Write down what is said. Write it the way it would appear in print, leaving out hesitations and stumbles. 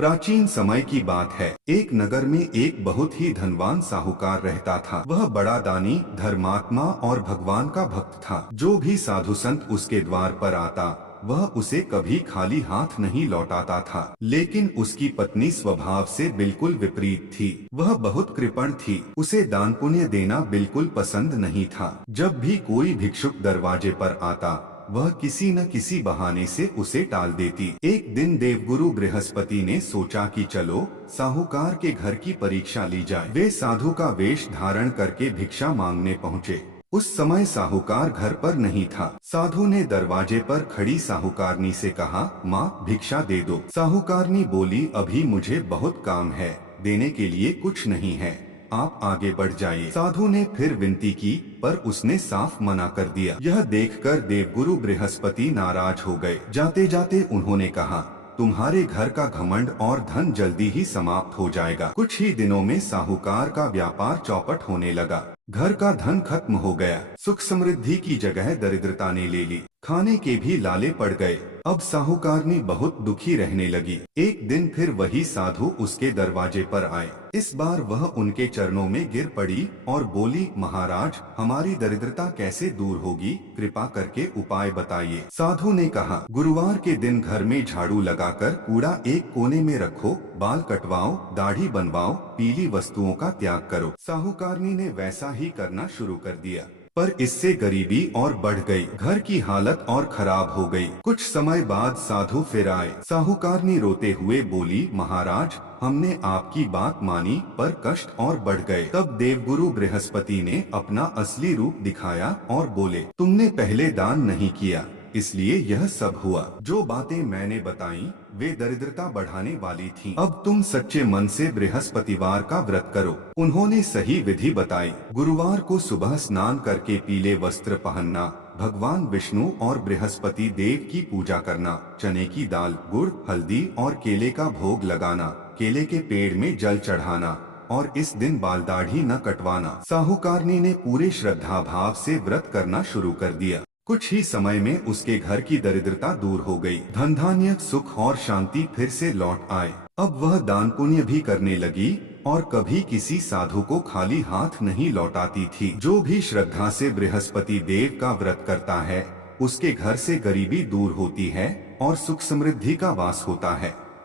प्राचीन समय की बात है। एक नगर में एक बहुत ही धनवान साहूकार रहता था। वह बड़ा दानी, धर्मात्मा और भगवान का भक्त था। जो भी साधु संत उसके द्वार पर आता, वह उसे कभी खाली हाथ नहीं लौटाता था। लेकिन उसकी पत्नी स्वभाव से बिल्कुल विपरीत थी। वह बहुत कृपण थी। उसे दान पुण्य देना बिल्कुल पसंद नहीं था। जब भी कोई भिक्षुक दरवाजे पर आता, वह किसी न किसी बहाने से उसे टाल देती। एक दिन देवगुरु बृहस्पति ने सोचा कि चलो साहूकार के घर की परीक्षा ली जाए। वे साधु का वेश धारण करके भिक्षा मांगने पहुँचे। उस समय साहूकार घर पर नहीं था। साधु ने दरवाजे पर खड़ी साहूकारनी से कहा, माँ भिक्षा दे दो। साहूकारनी बोली, अभी मुझे बहुत काम है, देने के लिए कुछ नहीं है, आप आगे बढ़ जाइए। साधु ने फिर विनती की, पर उसने साफ मना कर दिया। यह देखकर देवगुरु बृहस्पति नाराज हो गए। जाते जाते उन्होंने कहा, तुम्हारे घर का घमंड और धन जल्दी ही समाप्त हो जाएगा। कुछ ही दिनों में साहूकार का व्यापार चौपट होने लगा। घर का धन खत्म हो गया। सुख समृद्धि की जगह दरिद्रता ने ले ली। खाने के भी लाले पड़ गए। अब साहूकारनी बहुत दुखी रहने लगी। एक दिन फिर वही साधु उसके दरवाजे पर आए। इस बार वह उनके चरणों में गिर पड़ी और बोली, महाराज, हमारी दरिद्रता कैसे दूर होगी, कृपा करके उपाय बताइए। साधु ने कहा, गुरुवार के दिन घर में झाड़ू लगाकर कूड़ा एक कोने में रखो, बाल कटवाओ, दाढ़ी बनवाओ, पीली वस्तुओं का त्याग करो। साहूकारनी ने वैसा ही करना शुरू कर दिया, पर इससे गरीबी और बढ़ गई। घर की हालत और खराब हो गई। कुछ समय बाद साधु फिर आए। साहूकारनी रोते हुए बोली, महाराज, हमने आपकी बात मानी, पर कष्ट और बढ़ गए। तब देवगुरु बृहस्पति ने अपना असली रूप दिखाया और बोले, तुमने पहले दान नहीं किया, इसलिए यह सब हुआ। जो बातें मैंने बताई वे दरिद्रता बढ़ाने वाली थीं। अब तुम सच्चे मन से बृहस्पतिवार का व्रत करो। उन्होंने सही विधि बताई। गुरुवार को सुबह स्नान करके पीले वस्त्र पहनना, भगवान विष्णु और बृहस्पति देव की पूजा करना, चने की दाल, गुड़, हल्दी और केले का भोग लगाना, केले के पेड़ में जल चढ़ाना और इस दिन बाल दाढ़ी न कटवाना। साहूकारनी ने पूरे श्रद्धा भाव से व्रत करना शुरू कर दिया। कुछ ही समय में उसके घर की दरिद्रता दूर हो गई। धन धान्य, सुख और शांति फिर से लौट आए। अब वह दान पुण्य भी करने लगी और कभी किसी साधु को खाली हाथ नहीं लौटाती थी। जो भी श्रद्धा से बृहस्पति देव का व्रत करता है, उसके घर से गरीबी दूर होती है और सुख समृद्धि का वास होता है।